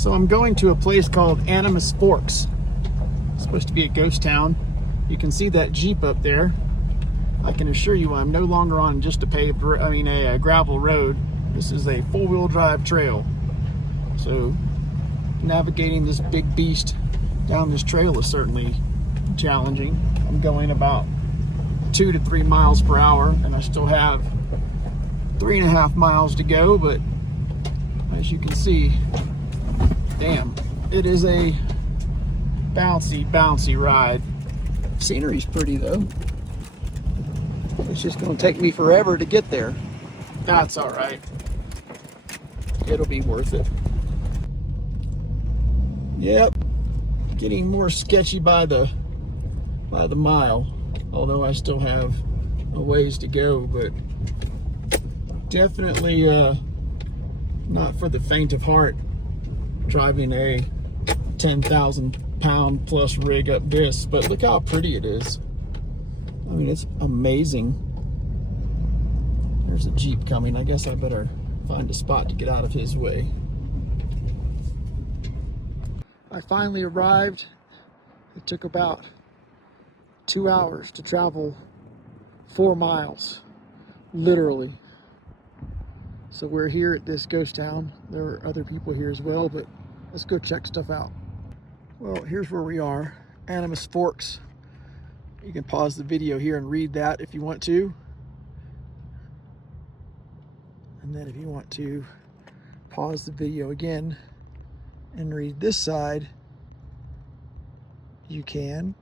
So I'm going to a place called Animas Forks. It's supposed to be a ghost town. You can see that Jeep up there. I can assure you I'm no longer on just a gravel road. This is a four-wheel drive trail. So navigating this big beast down this trail is certainly challenging. I'm going about 2 to 3 miles per hour, and I still have 3.5 miles to go, but as you can see, damn, it is a bouncy ride. Scenery's pretty though. It's just going to take me forever to get there. That's all right. It'll be worth it. Yep, getting more sketchy by the mile, although I still have a ways to go, but definitely not for the faint of heart driving a 10,000 pound plus rig up this. But look how pretty it is. I mean, it's amazing. There's a Jeep coming. I guess I better find a spot to get out of his way. I finally arrived. It took about 2 hours to travel 4 miles, literally. So we're here at this ghost town. There are other people here as well, but let's go check stuff out. Well, here's where we are, Animas Forks. You can pause the video here and read that if you want to. And then if you want to pause the video again and read this side, you can.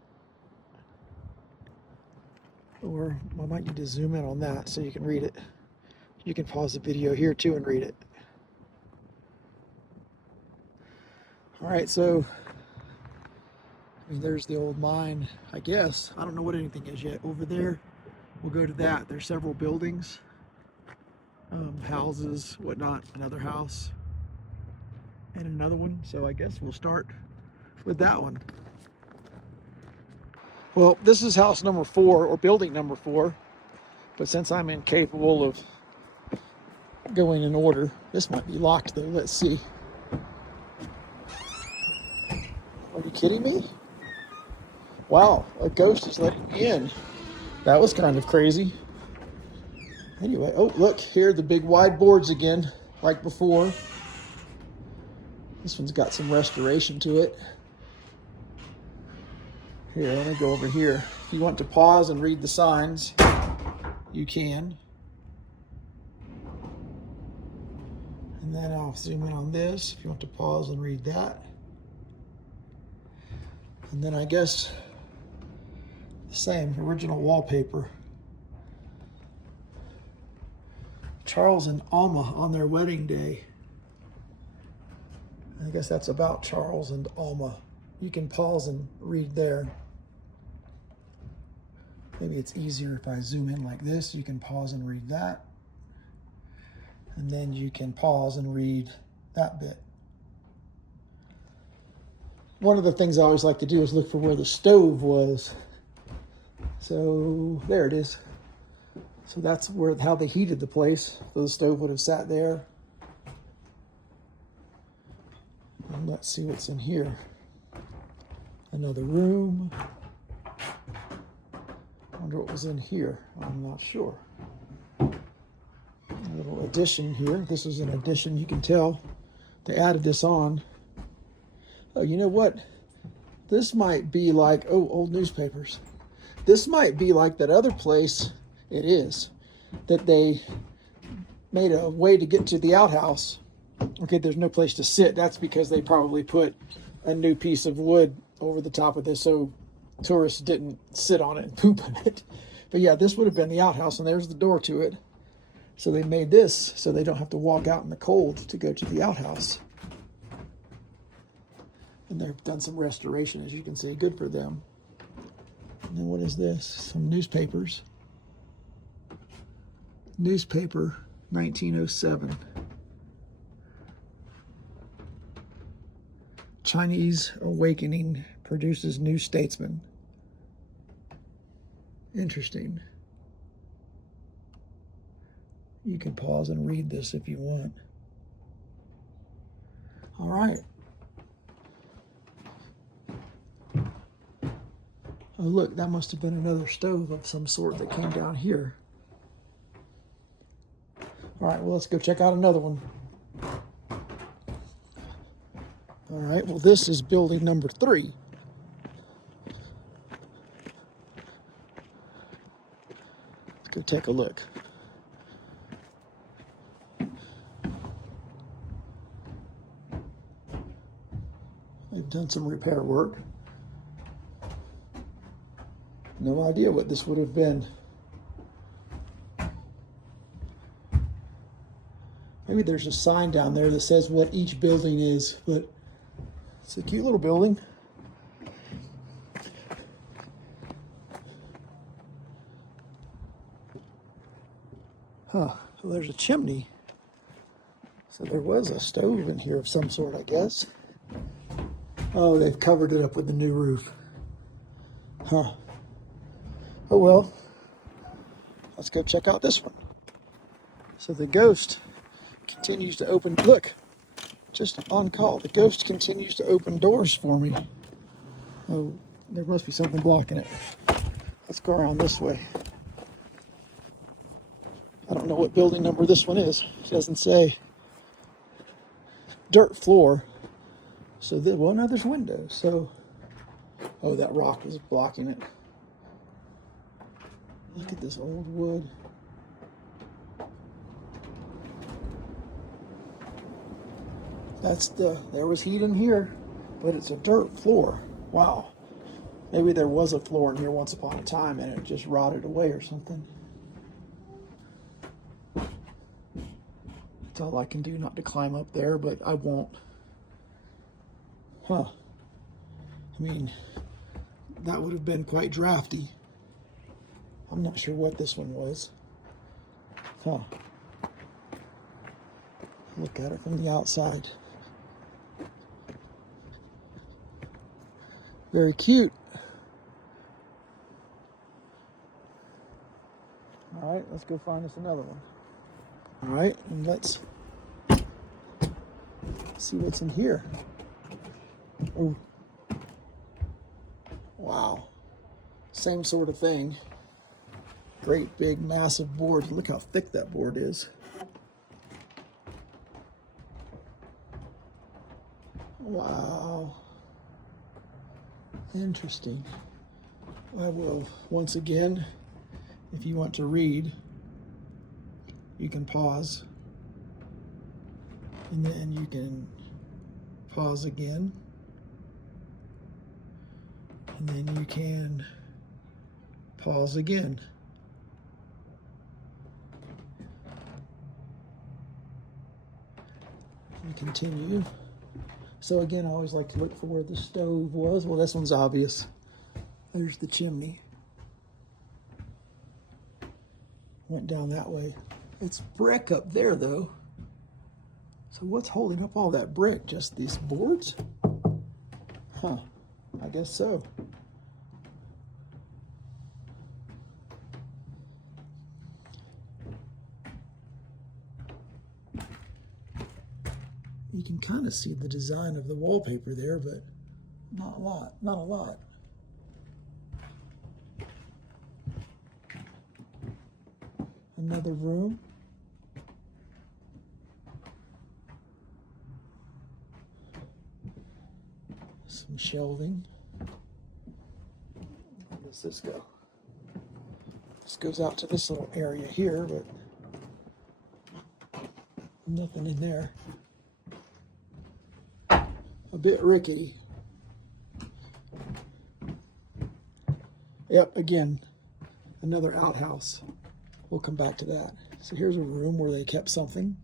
Or I might need to zoom in on that so you can read it. You can pause the video here too and read it. All right, so there's the old mine, I guess. I don't know what anything is yet. Over there, we'll go to that. There's several buildings, houses, whatnot, another house, and another one. So I guess we'll start with that one. Well, this is house number 4, or building number 4. But since I'm incapable of going in order, this might be locked though. Let's see. Are you kidding me? Wow, a ghost is letting me in. That was kind of crazy. Anyway, oh look, here are the big wide boards again, like before. This one's got some restoration to it. Here, let me go over here. If you want to pause and read the signs, you can. And then I'll zoom in on this if you want to pause and read that. And then I guess the same, original wallpaper. Charles and Alma on their wedding day. I guess that's about Charles and Alma. You can pause and read there. Maybe it's easier if I zoom in like this. You can pause and read that. And then you can pause and read that bit. One of the things I always like to do is look for where the stove was. So there it is. So that's how they heated the place. So the stove would have sat there. And let's see what's in here. Another room. I wonder what was in here. I'm not sure. A little addition here. This is an addition, you can tell. They added this on. Oh, you know what? This might be like, oh, old newspapers. This might be like that other place, it is, that they made a way to get to the outhouse. Okay, there's no place to sit. That's because they probably put a new piece of wood over the top of this so tourists didn't sit on it and poop on it. But yeah, this would have been the outhouse, and there's the door to it. So they made this so they don't have to walk out in the cold to go to the outhouse. And they've done some restoration, as you can see. Good for them. And then what is this? Some newspapers. Newspaper, 1907. Chinese awakening produces new statesman. Interesting. You can pause and read this if you want. All right. Oh, look, that must have been another stove of some sort that came down here. All right, well, let's go check out another one. All right, well, this is building number 3. Let's go take a look. They've done some repair work. No idea what this would have been. Maybe there's a sign down there that says what each building is, but it's a cute little building. Huh, well, there's a chimney. So there was a stove in here of some sort, I guess. Oh, they've covered it up with the new roof. Huh. Oh well, let's go check out this one. So the ghost continues to open, look, just on call, the ghost continues to open doors for me. Oh, there must be something blocking it. Let's go around this way. I don't know what building number this one is. It doesn't say. Dirt floor. So, well, now there's windows. So, oh, that rock is blocking it. Look at this old wood. There was heat in here, but it's a dirt floor. Wow. Maybe there was a floor in here once upon a time and it just rotted away or something. That's all I can do, not to climb up there, but I won't. Huh. I mean, that would have been quite drafty. I'm not sure what this one was. Huh. Look at it from the outside. Very cute. All right, let's go find us another one. All right, and let's see what's in here. Oh, wow. Same sort of thing. Great big massive board. Look how thick that board is. Wow. Interesting. I will, once again, if you want to read, you can pause. And then you can pause again. And then you can pause again. And continue. So again, I always like to look for where the stove was. Well, this one's obvious. There's the chimney. Went down that way. It's brick up there, though. So what's holding up all that brick? Just these boards? Huh. I guess so. You can kind of see the design of the wallpaper there, but not a lot. Not a lot. Another room. Some shelving. Where does this go? This goes out to this little area here, but nothing in there. A bit rickety. Yep, again, another outhouse. We'll come back to that. So here's a room where they kept something.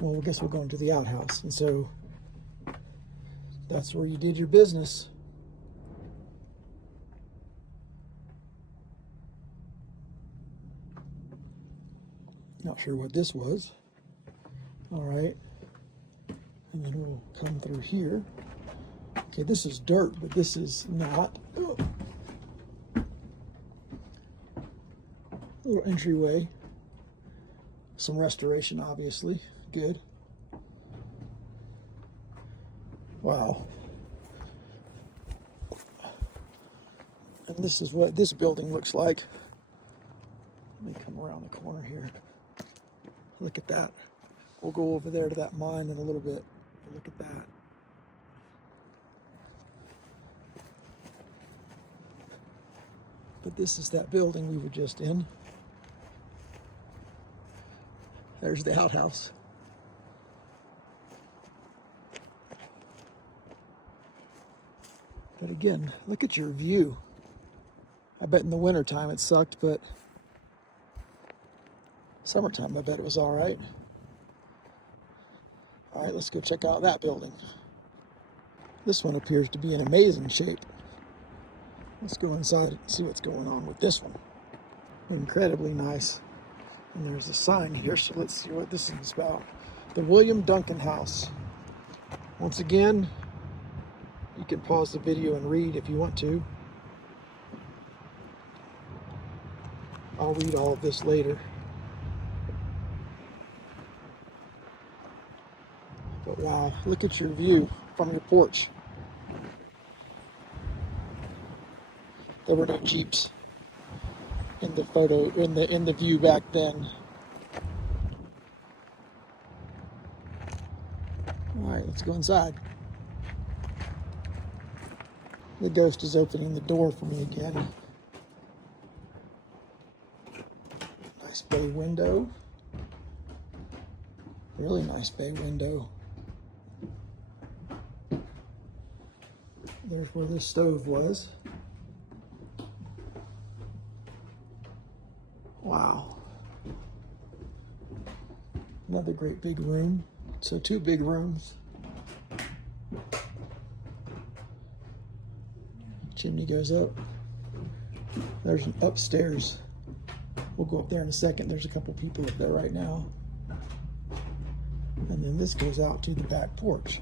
Well, I guess we're going to the outhouse. And so that's where you did your business. Not sure what this was. All right. And then we'll come through here. Okay, this is dirt, but this is not. Oh. Little entryway. Some restoration, obviously. Good. Wow. And this is what this building looks like. Let me come around the corner here. Look at that. We'll go over there to that mine in a little bit. Look at that. But this is that building we were just in. There's the outhouse. But again, look at your view. I bet in the wintertime it sucked, but summertime I bet it was all right. All right, let's go check out that building. This one appears to be in amazing shape. Let's go inside and see what's going on with this one. Incredibly nice. And there's a sign here, so let's see what this is about. The William Duncan House. Once again, you can pause the video and read if you want to. I'll read all of this later. But wow, look at your view from your porch. There were no Jeeps in the photo, in the view back then. All right, let's go inside. The ghost is opening the door for me again. Nice bay window. Really nice bay window. There's where this stove was. Wow. Another great big room. So 2 big rooms. Chimney goes up. There's an upstairs. We'll go up there in a second. There's a couple people up there right now. And then this goes out to the back porch.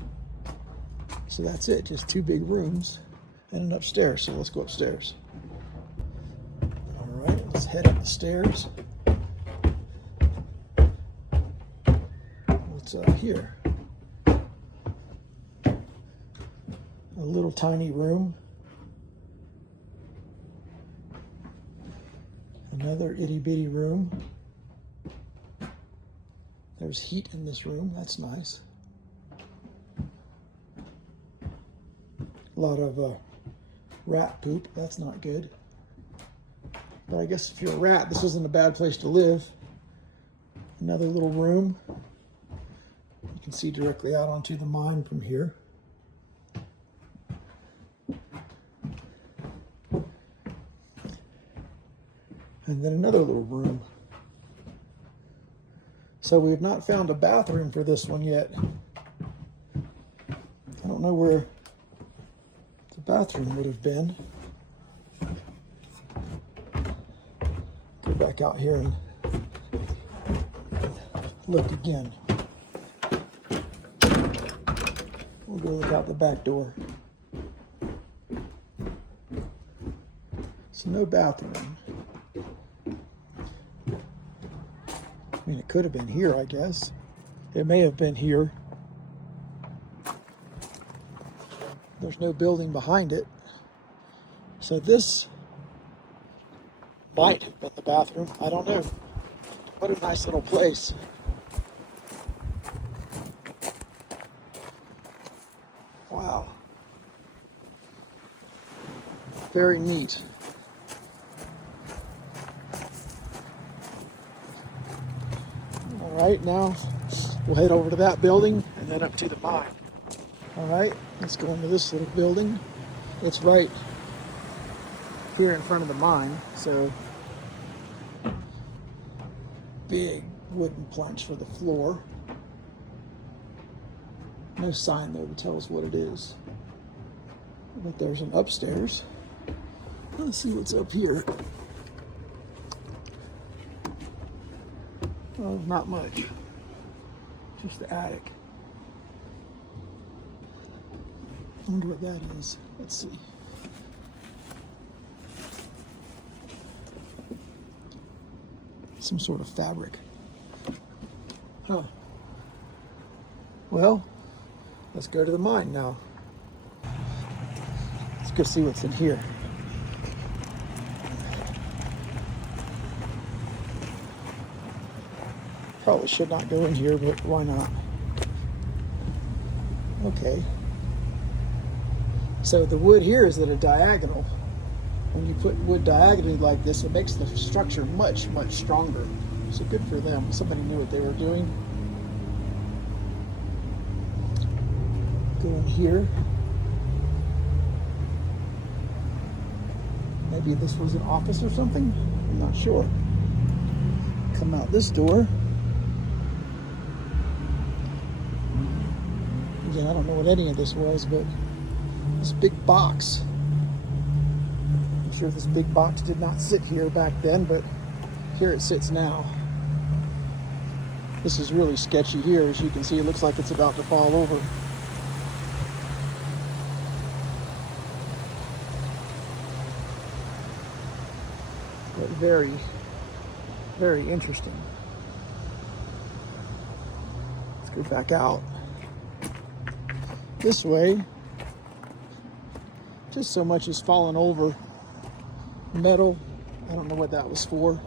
So that's it, just 2 big rooms and an upstairs. So let's go upstairs. All right, let's head up the stairs. What's up here? A little tiny room. Another itty bitty room. There's heat in this room, that's nice. A lot of rat poop, that's not good. But I guess if you're a rat, this isn't a bad place to live. Another little room. You can see directly out onto the mine from here. And then another little room. So we have not found a bathroom for this one yet. I don't know where the bathroom would have been. Go back out here and look again. We'll go look out the back door. So no bathroom. I mean, it could have been here, I guess. It may have been here. There's no building behind it. So this might have been the bathroom. I don't know. What a nice little place. Wow. Very neat. All right, now we'll head over to that building and then up to the mine. All right, let's go into this little building. It's right here in front of the mine, so big wooden planks for the floor. No sign though to tell us what it is. But there's an upstairs. Let's see what's up here. Oh, not much. Just the attic. I wonder what that is. Let's see. Some sort of fabric. Huh. Well, let's go to the mine now. Let's go see what's in here. Probably should not go in here, but why not? Okay. So the wood here is at a diagonal. When you put wood diagonally like this, it makes the structure much, much stronger. So good for them. Somebody knew what they were doing. Go in here. Maybe this was an office or something. I'm not sure. Come out this door. Again, I don't know what any of this was, but this big box. I'm sure this big box did not sit here back then, but here it sits now. This is really sketchy here. As you can see, it looks like it's about to fall over. But very, very interesting. Let's go back out. This way, just so much has fallen over. Metal, I don't know what that was for.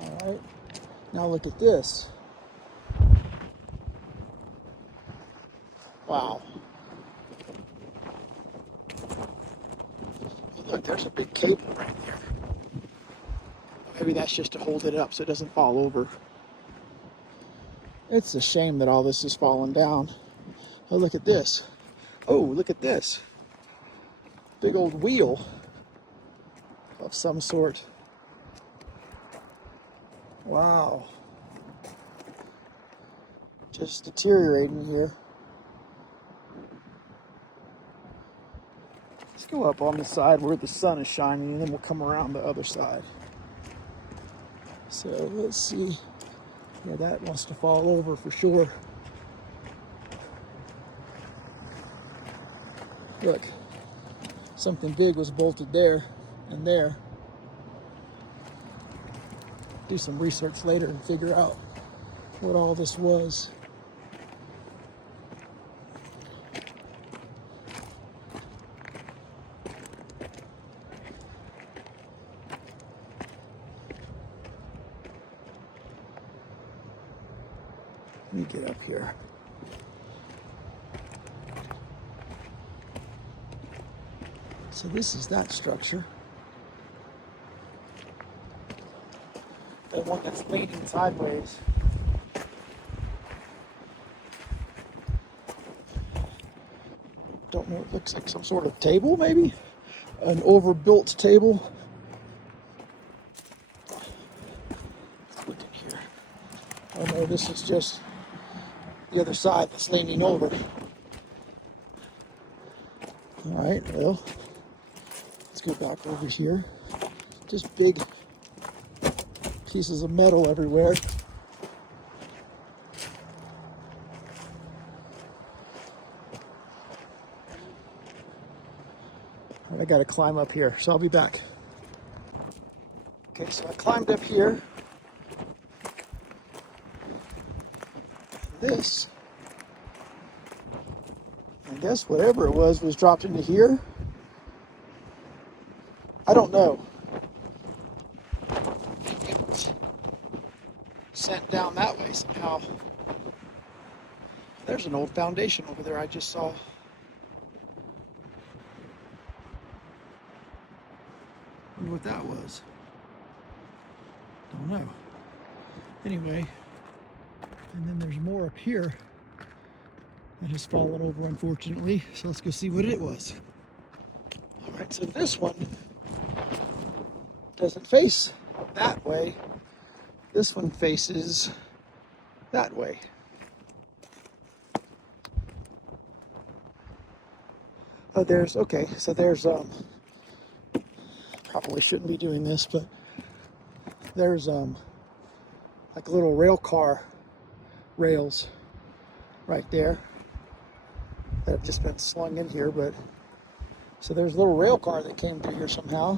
All right, now look at this. Wow. Look, there's a big cable right there. Maybe that's just to hold it up so it doesn't fall over. It's a shame that all this is falling down. Oh, look at this. Oh, look at this. Big old wheel of some sort. Wow. Just deteriorating here. Let's go up on the side where the sun is shining, and then we'll come around the other side. So let's see. Yeah, that wants to fall over for sure. Look, something big was bolted there and there. Do some research later and figure out what all this was. Let me get up here. So this is that structure. The one that's leaning sideways. Don't know, it looks like some sort of table maybe? An overbuilt table. Let's look in here. Oh no, this is just the other side that's leaning over. All right, well, let's go back over here. Just big pieces of metal everywhere. I got to climb up here, so I'll be back. Okay, so I climbed up here. This, I guess whatever it was dropped into here. I don't know. It was sent down that way somehow. There's an old foundation over there I just saw. Wonder what that was. Don't know. Anyway. And then there's more up here that has fallen over, unfortunately. So let's go see what it was. All right, so this one doesn't face that way. This one faces that way. Oh, there's, okay, so there's, probably shouldn't be doing this, but there's, like a little rail car rails right there that have just been slung in here, but so there's a little rail car that came through here somehow.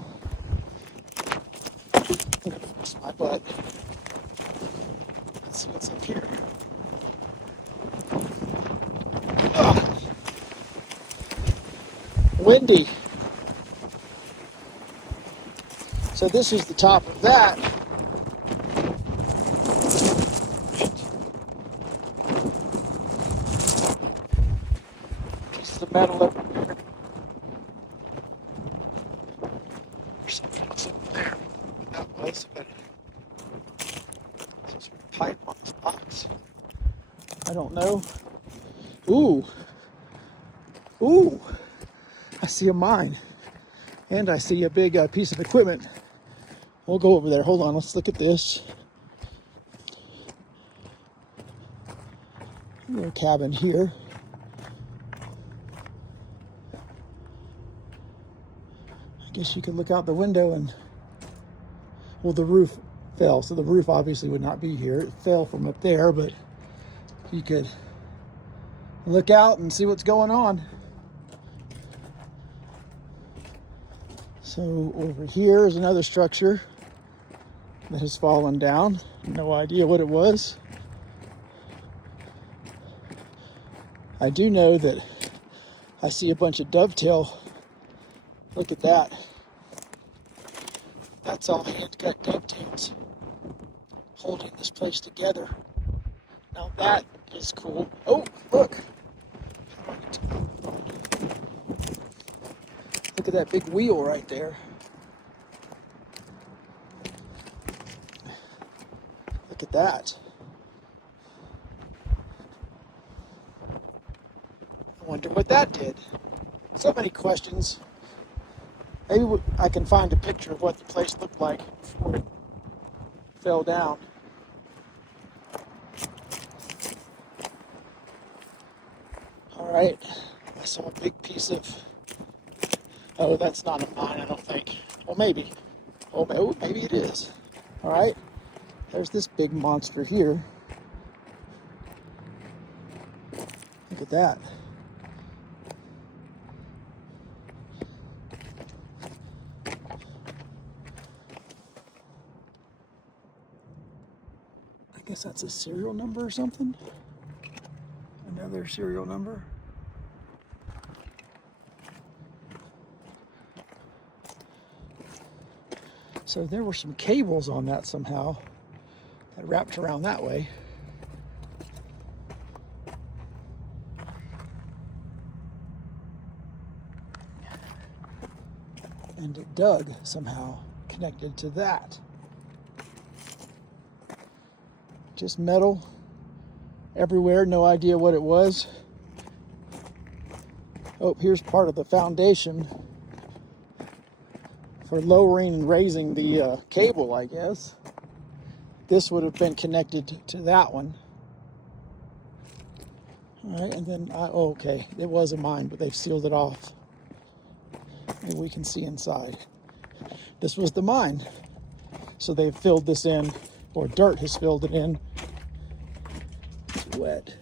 I'm gonna fix my butt. Let's see what's up here. windy. So this is the top of that. Pieces of metal everywhere. There's something else over there. That was, but there's a pipe on this box. I don't know. Ooh. Ooh. I see a mine. And I see a big piece of equipment. We'll go over there. Hold on. Let's look at this. Little cabin here. I guess you could look out the window and, well, the roof fell, so the roof obviously would not be here. It fell from up there, but you could look out and see what's going on. So over here is another structure that has fallen down. No idea what it was. I do know that I see a bunch of dovetail. Look at that. That's all hand-cut dovetails holding this place together. Now that is cool. Oh, look. Look at that big wheel right there. Look at that. I wonder what that did. So many questions. Maybe I can find a picture of what the place looked like before it fell down. All right, I saw a big piece of, oh, that's not a mine, I don't think. Well, maybe. Oh, maybe it is. All right, there's this big monster here. Look at that. I guess that's a serial number or something. Another serial number. So there were some cables on that somehow that wrapped around that way. And it dug somehow connected to that. Just metal everywhere, no idea what it was. Oh, here's part of the foundation for lowering and raising the cable, I guess. This would have been connected to that one. All right, and then, okay, it was a mine, but they've sealed it off. And we can see inside. This was the mine. So they've filled this in, or dirt has filled it in. It's wet.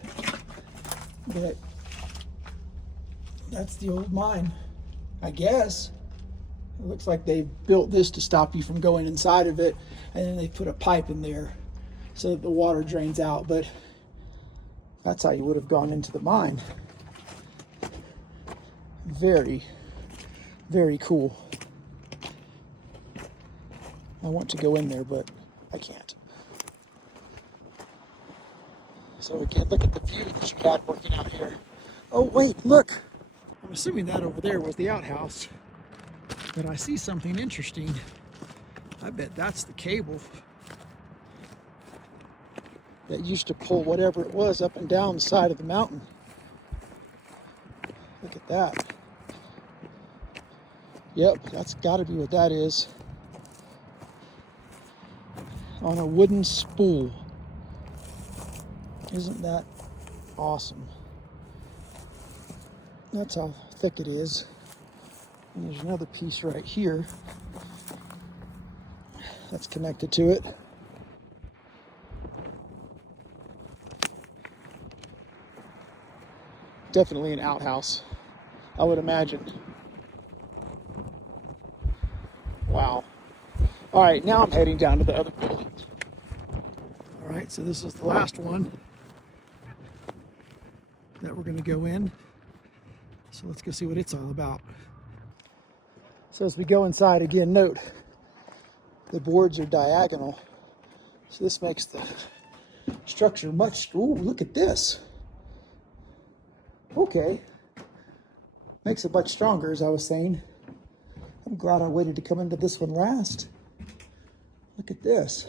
But that's the old mine, I guess. It looks like they built this to stop you from going inside of it, and then they put a pipe in there so that the water drains out, but that's how you would have gone into the mine. Very, very cool. I want to go in there, but I can't. So again, look at the view that you got working out here. Oh wait, look! I'm assuming that over there was the outhouse. But I see something interesting. I bet that's the cable that used to pull whatever it was up and down the side of the mountain. Look at that. Yep, that's got to be what that is. On a wooden spool. Isn't that awesome? That's how thick it is. And there's another piece right here that's connected to it. Definitely an outhouse, I would imagine. Wow. All right, now I'm heading down to the other building. All right, so this is the last one that we're going to go in. So let's go see what it's all about. So as we go inside again, note the boards are diagonal. So this makes the structure much, ooh, look at this. Okay. Makes it much stronger, as I was saying. I'm glad I waited to come into this one last. Look at this.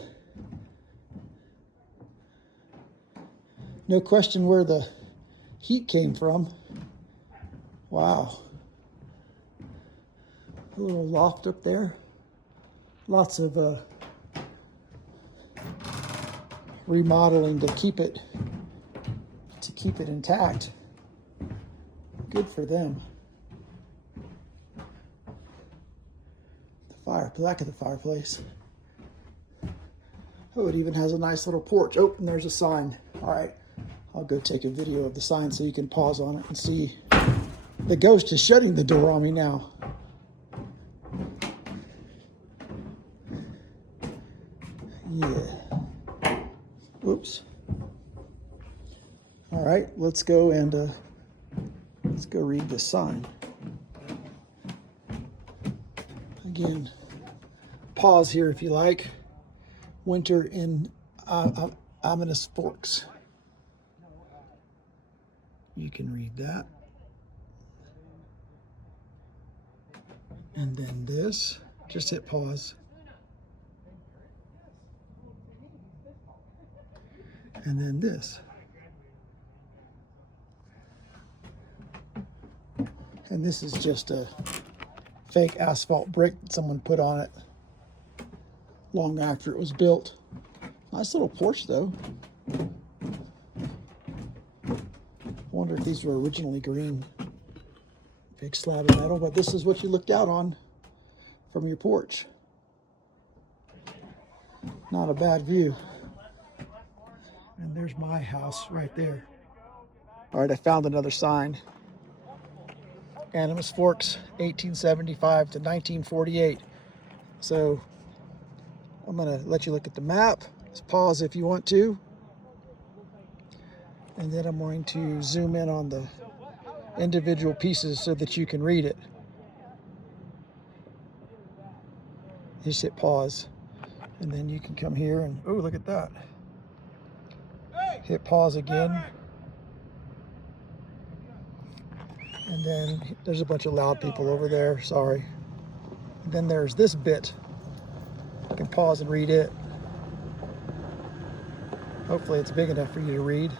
No question where the heat came from. Wow. A little loft up there. Lots of remodeling to keep it intact. Good for them. The back of the fireplace. Oh, it even has a nice little porch. Oh, and there's a sign. All right, I'll go take a video of the sign so you can pause on it and see. The ghost is shutting the door on me now. Yeah. Whoops. All right, let's go and let's go read this sign. Again, pause here if you like. Winter in Animas Forks. You can read that. And then this, just hit pause. And then this. And this is just a fake asphalt brick that someone put on it long after it was built. Nice little porch though. Wonder if these were originally green. Big slab of metal, but this is what you looked out on from your porch. Not a bad view. And there's my house right there. All right, I found another sign. Animas Forks, 1875 to 1948. So I'm gonna let you look at the map. Just pause if you want to. And then I'm going to zoom in on the individual pieces so that you can read it. Just hit pause. And then you can come here and, oh, look at that. Hit pause again. And then there's a bunch of loud people over there, sorry. And then there's this bit. You can pause and read it. Hopefully it's big enough for you to read.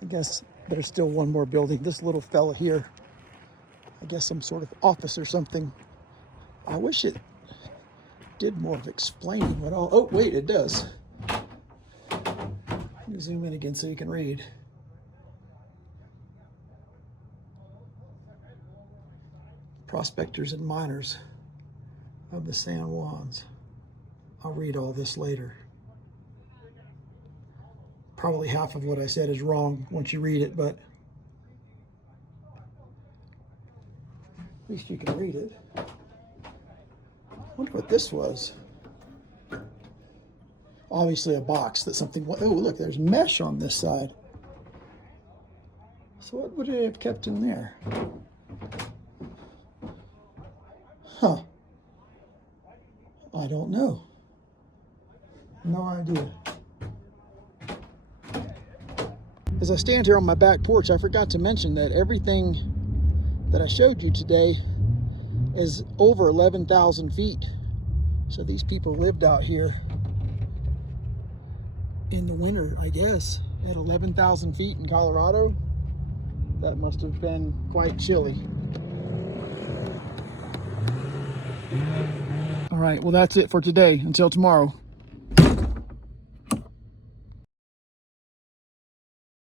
I guess there's still one more building. This little fella here, I guess some sort of office or something. I wish it did more of explaining what all, oh wait, it does. Let me zoom in again so you can read. Prospectors and miners of the San Juans. I'll read all this later. Probably half of what I said is wrong once you read it, but at least you can read it. I wonder what this was. Obviously a box that something, oh look, there's mesh on this side. So what would it have kept in there? Huh. I don't know. No idea. As I stand here on my back porch, I forgot to mention that everything that I showed you today is over 11,000 feet. So these people lived out here in the winter, I guess, at 11,000 feet in Colorado. That must have been quite chilly. All right, well, that's it for today. Until tomorrow.